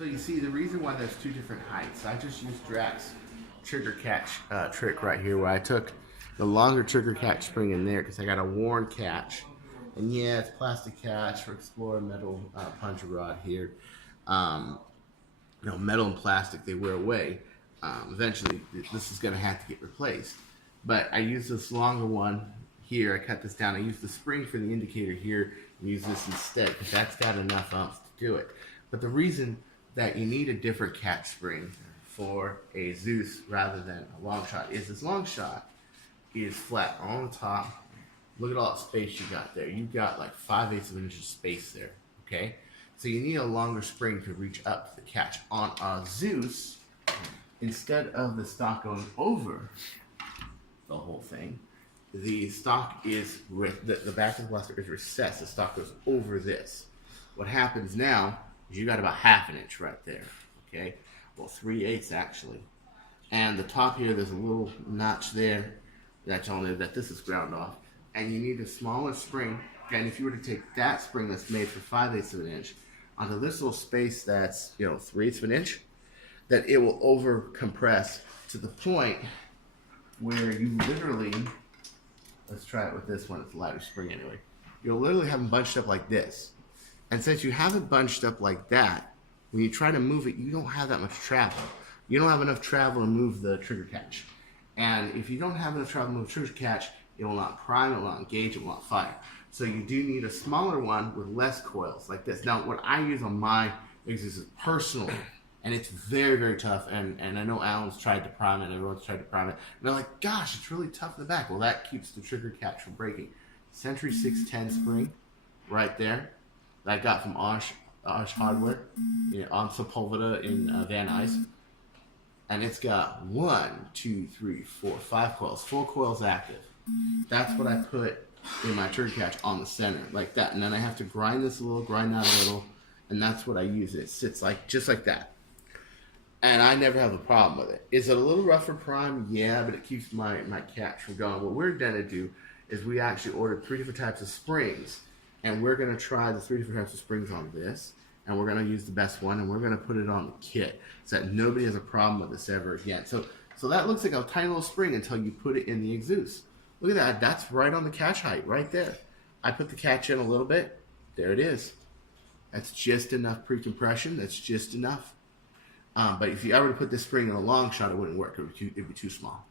So you see, the reason why there's two different heights, I just used Drax's trigger catch trick right here, where I took the longer trigger catch spring in there because I got a worn catch. And yeah, it's plastic catch for Explorer metal puncher rod here. Um, Metal and plastic, they wear away. Eventually, this is going to have to get replaced. But I use this longer one here. I cut this down. I use the spring for the indicator here and use this instead because that's got enough ounce to do it. But the reason that you need a different catch spring for a Xeus rather than a long shot is this long shot is flat on the top. Look at all that space you got there. You've got like 5/8 of an inch of space there, okay? So you need a longer spring to reach up to the catch. On a Xeus, instead of the stock going over the whole thing, the stock is, the back of the blaster is recessed. The stock goes over this. What happens now is you got about 1/2 inch right there, okay? Well, 3/8 actually. And the top here, there's a little notch there that's on there that this is ground off. And you need a smaller spring. And if you were to take that spring that's made for 5/8 of an inch onto this little space that's 3/8 of an inch, that it will over compress to the point where you literally, let's try it with this one, it's a lighter spring anyway. You'll literally have them bunched up like this. And since you have it bunched up like that, when you try to move it, you don't have that much travel. You don't have enough travel to move the trigger catch. And if you don't have enough travel to move the trigger catch, it will not prime, it will not engage, it will not fire. So you do need a smaller one with less coils like this. Now, what I use on my Xeus is personally, and it's very, very tough. And I know Alan's tried to prime it, everyone's tried to prime it. And they're like, gosh, it's really tough in the back. Well, that keeps the trigger catch from breaking. Century 610 spring right there that I got from Osh Hardware on Sepulveda in Van Nuys. And it's got 1, 2, 3, 4, 5 coils, 4 coils active. That's what I put in my trigger catch on the center, like that. And then I have to grind this a little, grind that a little, and that's what I use. It sits like just like that. And I never have a problem with it. Is it a little rougher prime? Yeah, but it keeps my catch from going. What we're going to do is we actually ordered 3 different types of springs, and we're going to try the 3 different types of springs on this, and we're going to use the best one, and we're going to put it on the kit so that nobody has a problem with this ever again. So that looks like a tiny little spring until you put it in the Xeus. Look at that. That's right on the catch height, right there. I put the catch in a little bit. There it is. That's just enough pre-compression. That's just enough. But if you ever put this spring in a long shot, it wouldn't work. It would be too small.